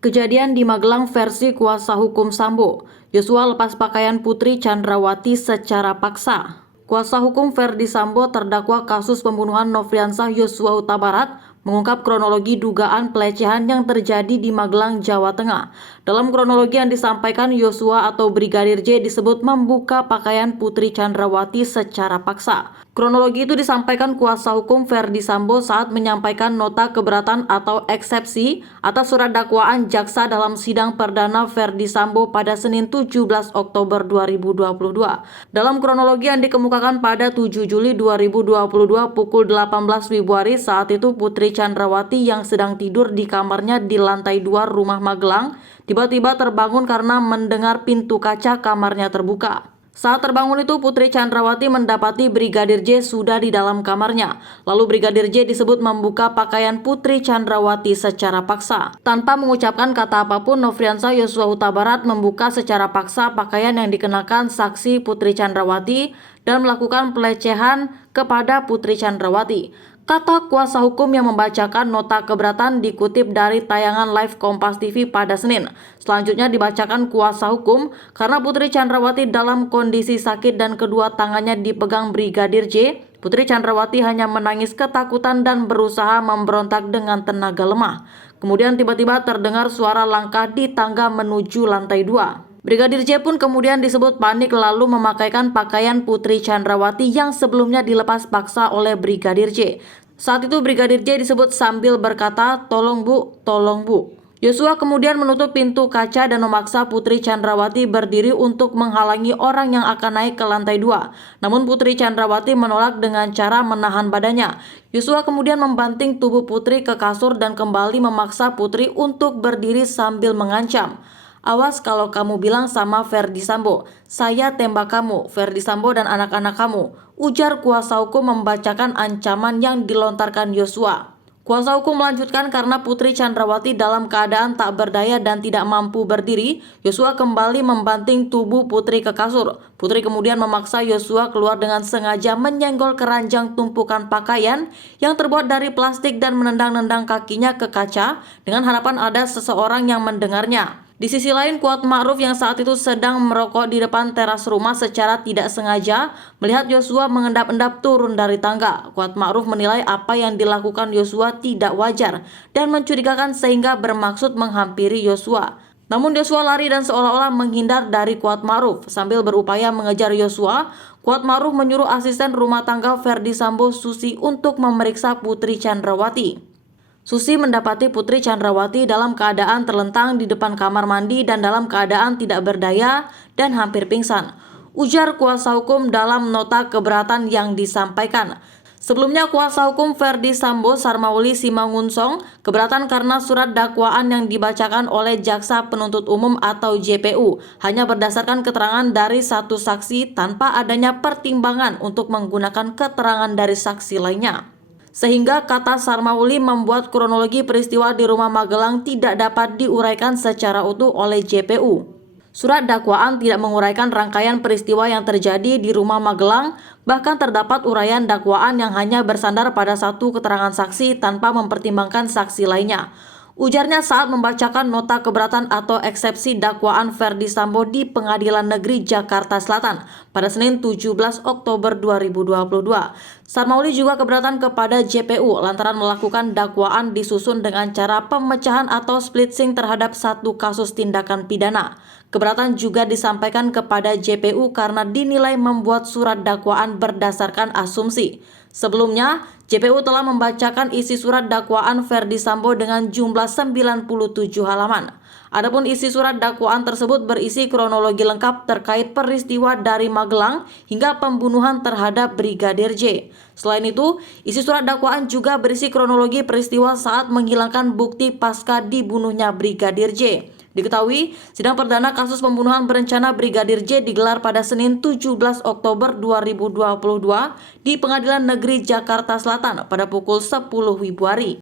Kejadian di Magelang versi kuasa hukum Sambo. Yosua lepas pakaian Putri Chandrawati secara paksa. Kuasa hukum Verdi Sambo terdakwa kasus pembunuhan Nofriansah Yosua Huta Barat mengungkap kronologi dugaan pelecehan yang terjadi di Magelang, Jawa Tengah. Dalam kronologi yang disampaikan, Yosua atau Brigadir J disebut membuka pakaian Putri Chandrawati secara paksa. Kronologi itu disampaikan kuasa hukum Verdi Sambo saat menyampaikan nota keberatan atau eksepsi atas surat dakwaan jaksa dalam sidang perdana Verdi Sambo pada Senin 17 Oktober 2022. Dalam kronologi yang dikemukakan pada 7 Juli 2022 pukul 18 Februari, saat itu Putri Chandrawati yang sedang tidur di kamarnya di lantai 2 rumah Magelang tiba-tiba terbangun karena mendengar pintu kaca kamarnya terbuka. Saat terbangun itu, Putri Chandrawati mendapati Brigadir J sudah di dalam kamarnya. Lalu Brigadir J disebut membuka pakaian Putri Chandrawati secara paksa. Tanpa mengucapkan kata apapun, Nofriansah Yosua Huta Barat membuka secara paksa pakaian yang dikenakan saksi Putri Chandrawati dan melakukan pelecehan kepada Putri Chandrawati. Kata kuasa hukum yang membacakan nota keberatan dikutip dari tayangan live Kompas TV pada Senin. Selanjutnya dibacakan kuasa hukum karena Putri Chandrawati dalam kondisi sakit dan kedua tangannya dipegang Brigadir J. Putri Chandrawati hanya menangis ketakutan dan berusaha memberontak dengan tenaga lemah. Kemudian tiba-tiba terdengar suara langkah di tangga menuju lantai 2. Brigadir J pun kemudian disebut panik lalu memakaikan pakaian Putri Chandrawati yang sebelumnya dilepas paksa oleh Brigadir J. Saat itu Brigadir J disebut sambil berkata, "Tolong bu, tolong bu." Yosua kemudian menutup pintu kaca dan memaksa Putri Chandrawati berdiri untuk menghalangi orang yang akan naik ke lantai 2. Namun Putri Chandrawati menolak dengan cara menahan badannya. Yosua kemudian membanting tubuh Putri ke kasur dan kembali memaksa Putri untuk berdiri sambil mengancam. "Awas kalau kamu bilang sama Verdi Sambo, saya tembak kamu, Verdi Sambo dan anak-anak kamu," ujar kuasa hukum membacakan ancaman yang dilontarkan Yosua. Kuasa hukum melanjutkan karena Putri Chandrawati dalam keadaan tak berdaya dan tidak mampu berdiri, Yosua kembali membanting tubuh Putri ke kasur. Putri kemudian memaksa Yosua keluar dengan sengaja menyenggol keranjang tumpukan pakaian yang terbuat dari plastik dan menendang-nendang kakinya ke kaca dengan harapan ada seseorang yang mendengarnya. Di sisi lain, Kuat Ma'ruf yang saat itu sedang merokok di depan teras rumah secara tidak sengaja melihat Yosua mengendap-endap turun dari tangga. Kuat Ma'ruf menilai apa yang dilakukan Yosua tidak wajar dan mencurigakan sehingga bermaksud menghampiri Yosua. Namun Yosua lari dan seolah-olah menghindar dari Kuat Ma'ruf. Sambil berupaya mengejar Yosua, Kuat Ma'ruf menyuruh asisten rumah tangga Verdi Sambo, Susi, untuk memeriksa Putri Chandrawati. Susi mendapati Putri Chandrawati dalam keadaan terlentang di depan kamar mandi dan dalam keadaan tidak berdaya dan hampir pingsan, ujar kuasa hukum dalam nota keberatan yang disampaikan. Sebelumnya kuasa hukum Verdi Sambo, Sarmauli Simangunsong, keberatan karena surat dakwaan yang dibacakan oleh Jaksa Penuntut Umum atau JPU hanya berdasarkan keterangan dari satu saksi tanpa adanya pertimbangan untuk menggunakan keterangan dari saksi lainnya. Sehingga kata Sarmauli membuat kronologi peristiwa di rumah Magelang tidak dapat diuraikan secara utuh oleh JPU. Surat dakwaan tidak menguraikan rangkaian peristiwa yang terjadi di rumah Magelang, bahkan terdapat uraian dakwaan yang hanya bersandar pada satu keterangan saksi tanpa mempertimbangkan saksi lainnya. Ujarnya saat membacakan nota keberatan atau eksepsi dakwaan Verdi Sambo di Pengadilan Negeri Jakarta Selatan pada Senin 17 Oktober 2022. Sarmauli juga keberatan kepada JPU lantaran melakukan dakwaan disusun dengan cara pemecahan atau splitsing terhadap satu kasus tindakan pidana. Keberatan juga disampaikan kepada JPU karena dinilai membuat surat dakwaan berdasarkan asumsi. Sebelumnya, JPU telah membacakan isi surat dakwaan Verdi Sambo dengan jumlah 97 halaman. Adapun isi surat dakwaan tersebut berisi kronologi lengkap terkait peristiwa dari Magelang hingga pembunuhan terhadap Brigadir J. Selain itu, isi surat dakwaan juga berisi kronologi peristiwa saat menghilangkan bukti pasca dibunuhnya Brigadir J. Diketahui, sidang perdana kasus pembunuhan berencana Brigadir J digelar pada Senin 17 Oktober 2022 di Pengadilan Negeri Jakarta Selatan pada pukul 10 Februari.